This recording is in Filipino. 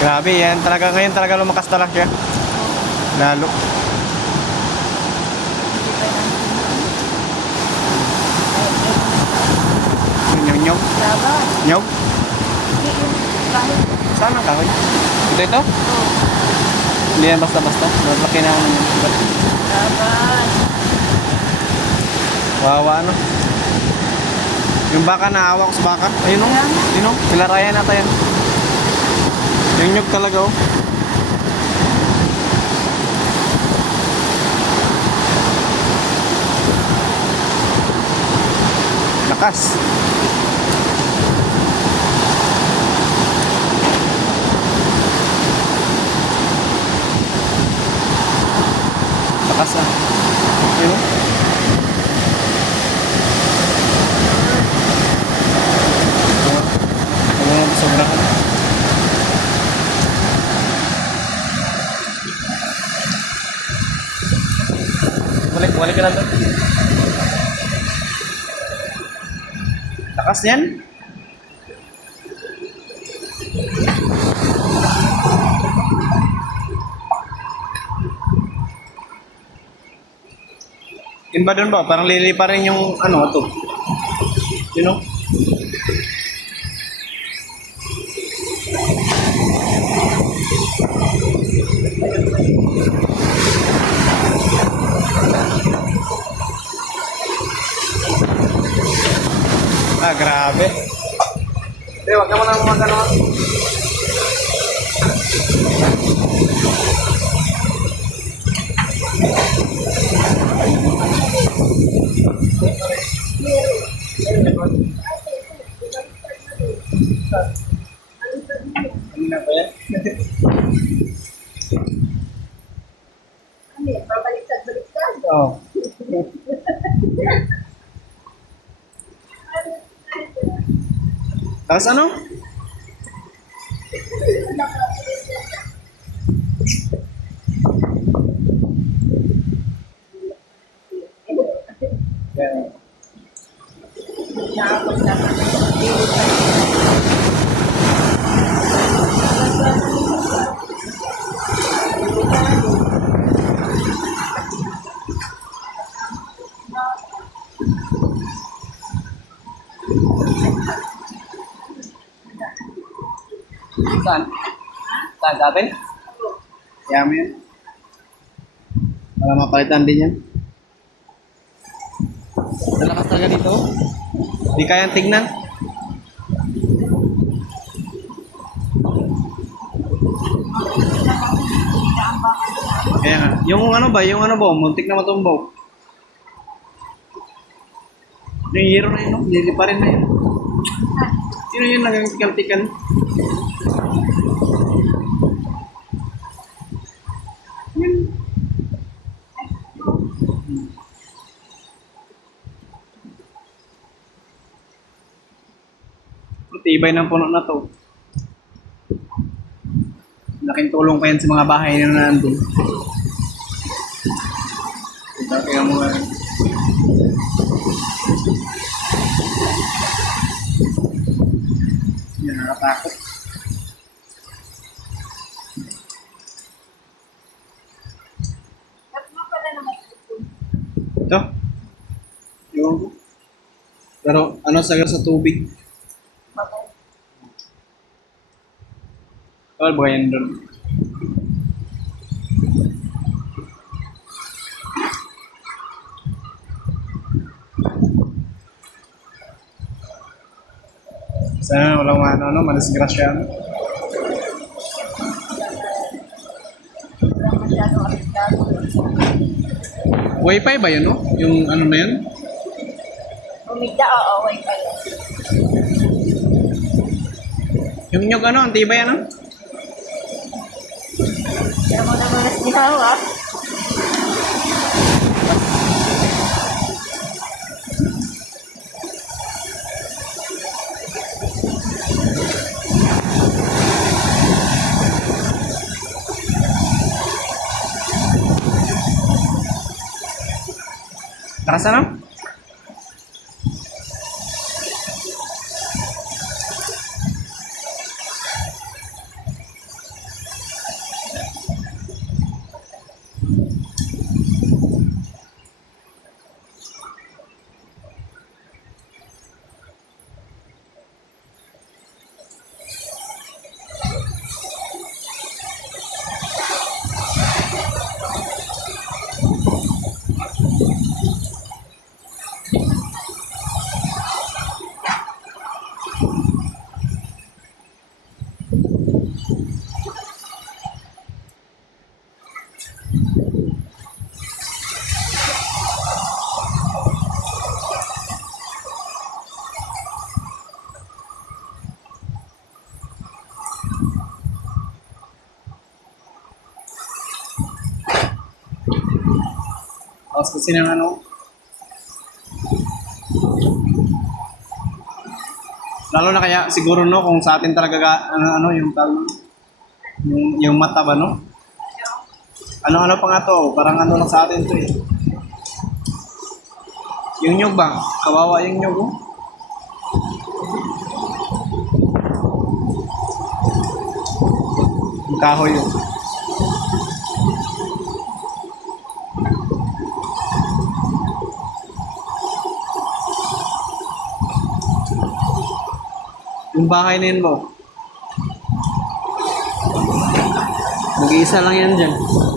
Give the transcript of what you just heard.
Grabe, yan talaga ngayon talaga lumakas talaga siya. Lalo. Nyog, nyog, nyog. Saan ang kahoy? Ito, ito? ito. Hindi yan basta-basta. Malaki na ang Laban. Wawa, ano? Yung baka naawa ko sa baka. Ayun o. Ayun o. Pilarayan natin yan. Nyog talaga oh. Lakas. Lakas ah. Ayun oh. Ano na sobrang Balik ka na doon. Yan. Yun ba doon ba? Parang lili pa rin yung ano to. You know? Ah, grabe. Hindi, wag ka mo ano. Yan? Ano yan? Babaliktad-baliktad. Oo. Tapos ano? Saan? Saan sa atin? Kaya mo yan. Para mapalitan din yan. Nalakas talaga dito. Di kayang tignan. Kaya nga. Yung ano ba? Yung ano ba? Muntik na matumbaw. Yung hero na yun, no? Lili pa rin na yun. Sino yun nagkakatikan? Tibay ng puno na to. Laking tulong pa yan sa mga bahay na nandun. Ito, kaya mo nga. Yan, nakatakot. Ito? Ewan ko. Pero ano sagar sa tubig? Kawal ba yan doon? Sana walang ano, ano, madisgrasya. Apektado. Wi-Fi ba yun, no? Yung ano na yun? Umigda, oo, wifi. Yung nyog ano, ang tibay ano? Kaya mo naman nas ginawa. Takas Tapos kasi ng ano, Lalo na kaya siguro no kung sa atin talaga ano, ano yung talo yung yung mata ba no? Ano ano pa nga to? Parang ano lang sa atin to eh. Yung nyug ba? Kawawa yung nyug oh. Yung kahoy oh. Yung bahay na yun mo. Mag-iisa lang yan dyan.